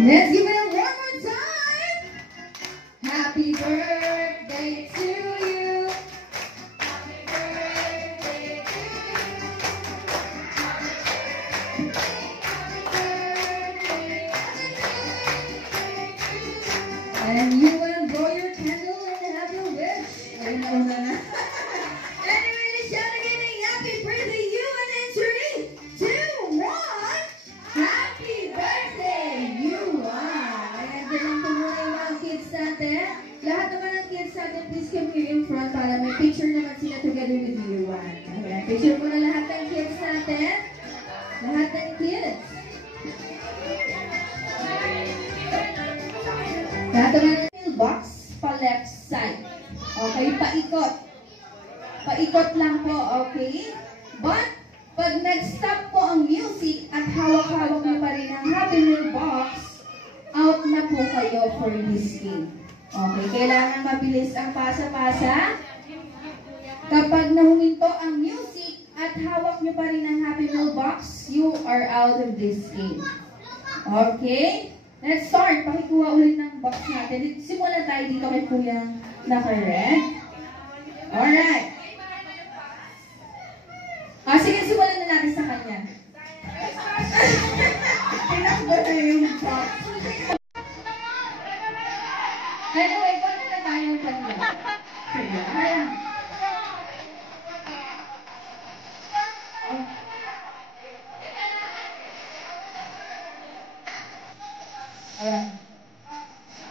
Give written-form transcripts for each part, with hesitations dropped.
Let's give it a one more time. Happy birthday to you. Happy birthday to you. And you will blow your candle and have your wish. Anyway, let's shout again a happy birthday you and in 3, 2, 1. Happy birthday, you are. Ayan, ganun po muna yung mga kids natin. Lahat naman ng kids natin, please come here in front para may picture naman sila together with you. Ayan, picture muna lahat ng kids natin. Lahat ng kids. Lahat naman ng mailbox pa left side. Okay, paikot. Paikot lang po, okay? But, pag nag-stop po ang music at hawak-hawak mo pa rin ang Happy Meal box, out na po kayo for this game. Okay, kailangan mabilis ang pasa-pasa. Kapag nahuminto ang music at hawak nyo pa rin ang Happy Meal box, you are out of this game. Okay? Let's start. Pakikuha ulit ng box natin. Simulan tayo dito kay Kuyang naka-red. Alright. Sige, simulan na natin sa kanya. Tinakbo na yung box. Anyway, paano na tayo ng kanya? Sige, ayan.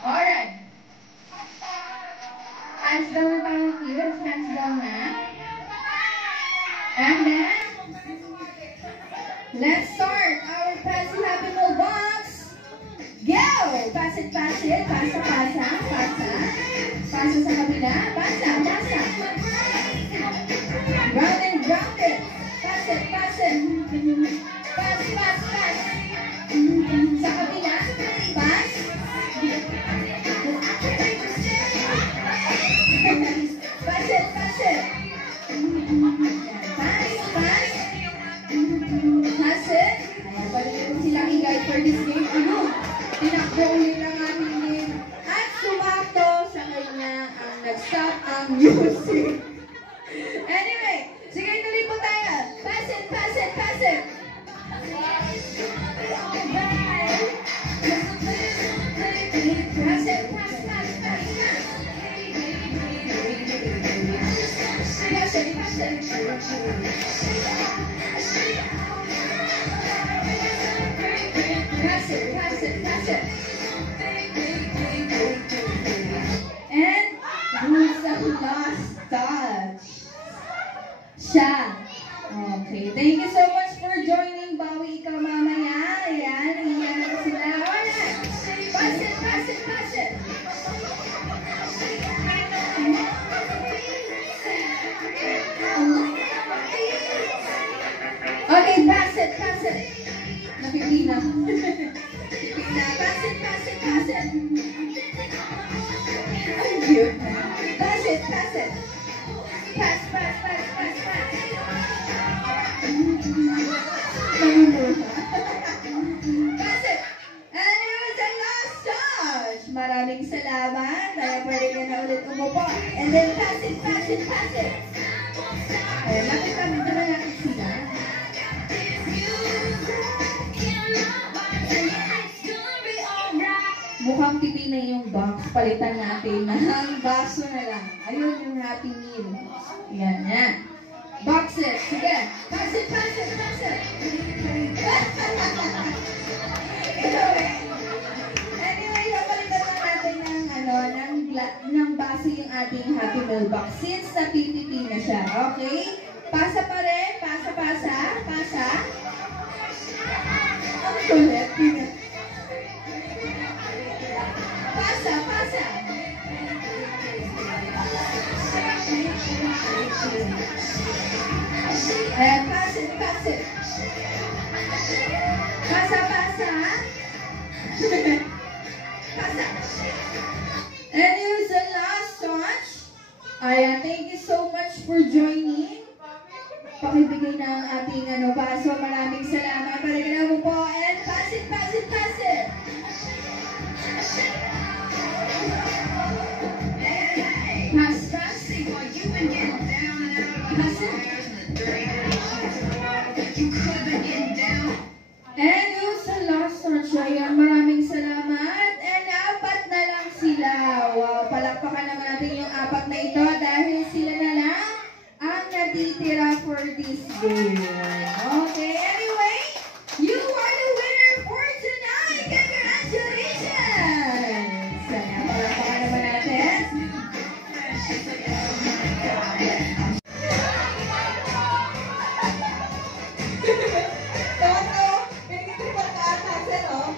Alright. Hands down na tayo, kids. Hands down na. And then, let's start our Pass It Happy Meal box. Go! Pass it, pasa, pasa. Pasa sa kabila. Pasa. Round and round it. Pass it. Pass. Sa kabila. Pass. Pass it. Ayan, balik po silang i-guide for this game. Tinakbo ulit lang ating game. At sumakto sa kanya ang nag-stop ang music. Anyway, sige, tuloy po tayo. Pass it. Pass. And who's the last touch? Siya. Okay, thank you so much for joining. Bawi ikaw mamaya. Ayan, iyan sila. Alright. Pass it. Okay, pass it. Napipina. Pass it. Ang cute. Pass it. Pass. Pass it. And here's the last touch. Maraming salamat. Kaya pwede ka na ulit umupo. And then pass it. Ayan, lapit kami. Dala natin sila. Mukhang tipi na yung box. Palitan natin ng baso na lang. Ayun yung Happy Meal. Yan. Boxes. Sige. Pass it. Anyway, palitan na natin ng baso yung ating Happy Meal box. Since napipipi na siya. Okay? Pasa pa rin. Pasa. Ang kulit. Pasa. Pass it. Pasa. Pasa. And here's the last touch. Ayan, thank you so much for joining. Pakibigay na ang ating baso. Maraming salamat. Parigyan mo po. And pass it. Okay, anyway, you are the winner for tonight. Congratulations! Ayan, palakpakan naman natin. Toto, pinag-tripan ka ata, sir, oh.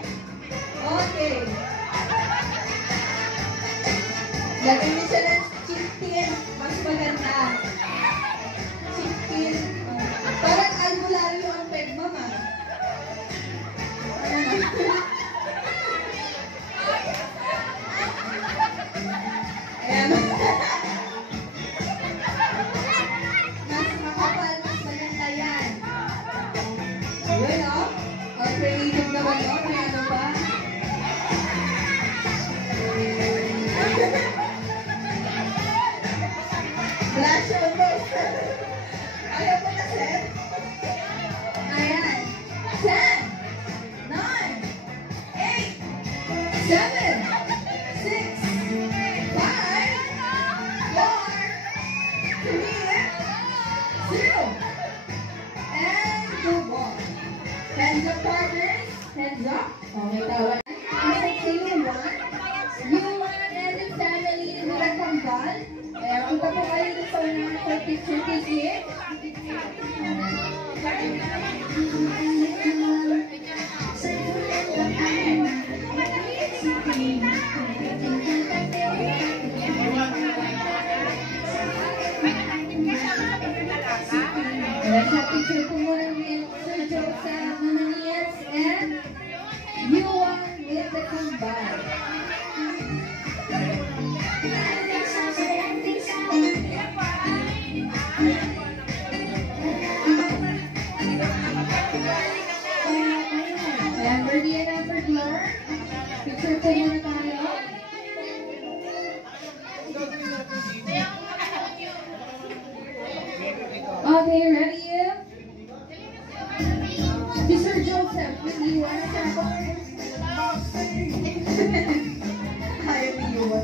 Okay. Lagyan niyo siya ng chicken. Mas maganda. Chicken. Parang albularyo ang peg, mama. Ayan. Mas makapal, mas maganda yan. Yun, oh. Ang creative naman, oh. May ano ba? Flash on both. Ayaw mo na, Seth? Ayan. 10, 9, 8, 7, 6, 5, 4, 3, 2, and good one. Hands up, partners. Hands up. Okay, tawa. Isang sa'yo, one. You and the family nila Kambal. Kaya punta po kayo dito sa unahan for picture ticket. Let's have picture po muna with Sir Joseph Mananias and you are with the Kambal. Amberly and Ambergler, picture po muna tayo. Okay, ready? Mr. Joseph, with you, ano sa ako? Ayaw ni Yuwa.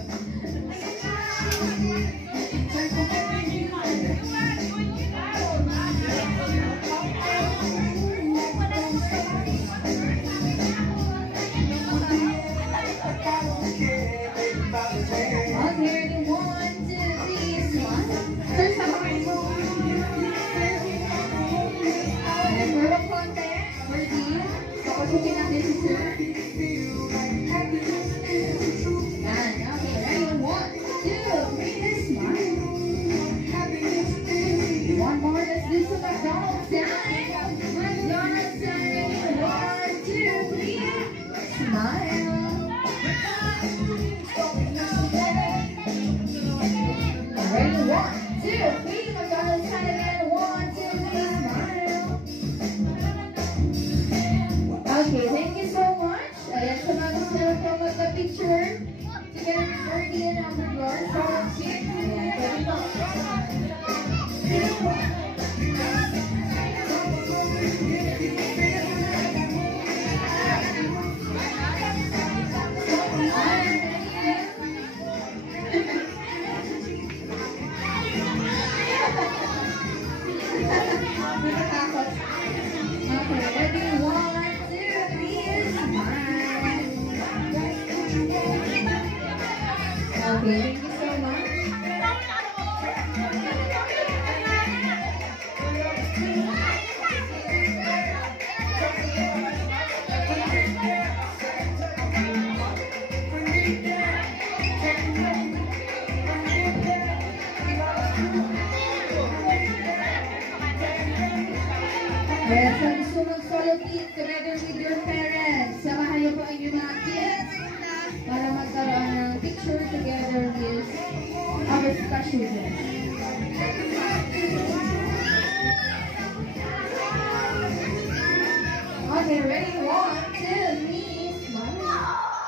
Pasukin natin si Sir. Yan. Okay, ready? 1, 2, 3, smile. One more. Let's do some McDonald's sign. McDonald's sign. 1, 2, 3, smile. Ready? 1, 2, 3, McDonald's sign again. 1, 2, 3, smile. Okay, thank you so much. Ayan, sa mga gusto na po magka-picture, together with Fergie and Ambergler, from Kit. Ayan, pwede po. Natatakot. Okay, ready? 1, 2, 3, smile. Okay, thank you so much. Yes, ang gusto mag-solo team together with your parents. Samahan niyo po ang inyong mga kids para magkaroon ng picture together with our special guest. Okay, ready? 1, 2, 3, smile.